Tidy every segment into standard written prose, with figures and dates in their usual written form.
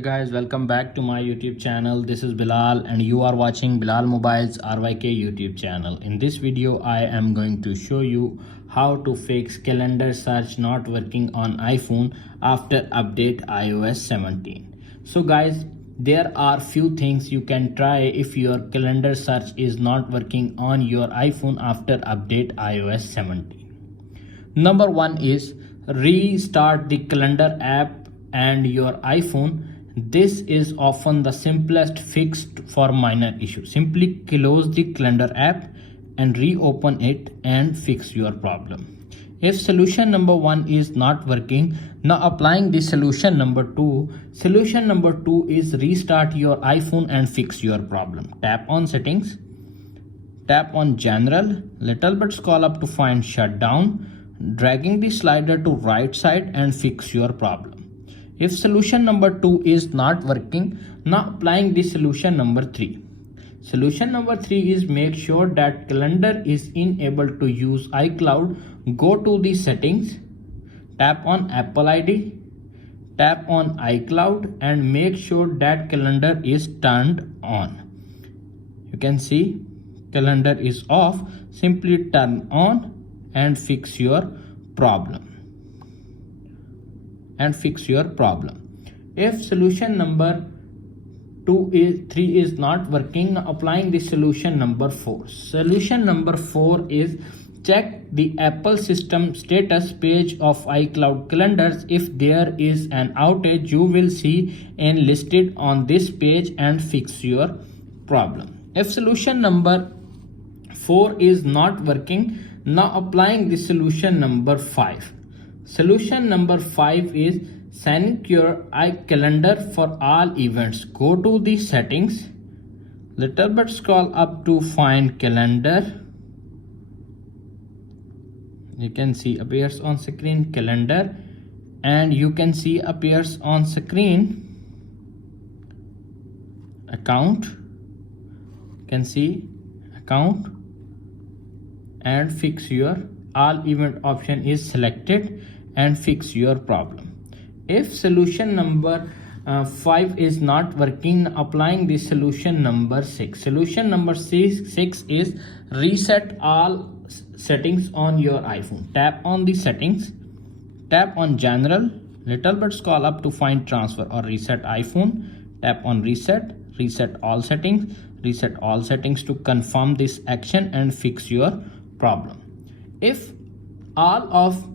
Hey guys, welcome back to my YouTube channel. This is Bilal and you are watching Bilal Mobile's RYK YouTube channel. In this video I am going to show you how to fix calendar search not working on iPhone after update iOS 17. So guys, there are few things you can try if your calendar search is not working on your iPhone after update iOS 17. Number one is restart the calendar app and your iPhone. This is often the simplest fix for minor issues. Simply close the calendar app and reopen it and fix your problem. If solution number one is not working, now applying the solution number two. Solution number two is restart your iPhone and fix your problem. Tap on settings, tap on general, little bit scroll up to find shutdown, dragging the slider to right side and fix your problem. If solution number two is not working, now applying the solution number three. Solution number three is make sure that calendar is enabled to use iCloud. Go to the settings, tap on Apple ID, tap on iCloud and make sure that calendar is turned on. You can see calendar is off. Simply turn on and fix your problem. If solution number 3 is not working, applying the solution number 4. Solution number 4 is check the Apple system status page of iCloud calendars. If there is an outage, you will see and listed on this page and fix your problem. If solution number 4 is not working, now applying the solution number 5. Solution number 5 is sync your iCalendar for all events. Go to the settings, little bit scroll up to find calendar. You can see appears on screen calendar and you can see appears on screen account. You can see account and fix your all event option is selected and fix your problem. If solution number 5 is not working, applying the solution number 6. Solution number 6 is reset all settings on your iPhone. Tap on the settings, tap on general, little bit scroll up to find transfer or reset iPhone. Tap on reset all settings to confirm this action and fix your problem. If all of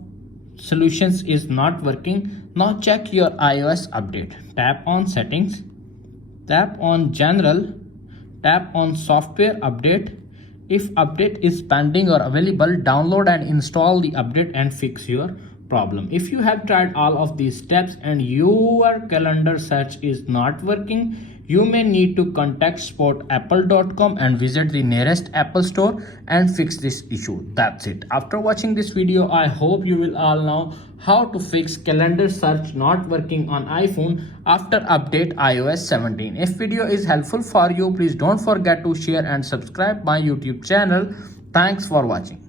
solutions is not working, now check your iOS update. Tap on settings, tap on general, tap on software update. If update is pending or available, download and install the update and fix your problem. If you have tried all of these steps and your calendar search is not working, you may need to contact supportapple.com and visit the nearest Apple store and fix this issue. That's it. After watching this video, I hope you will all know how to fix calendar search not working on iPhone after update iOS 17. If video is helpful for you, please don't forget to share and subscribe my YouTube channel. Thanks for watching.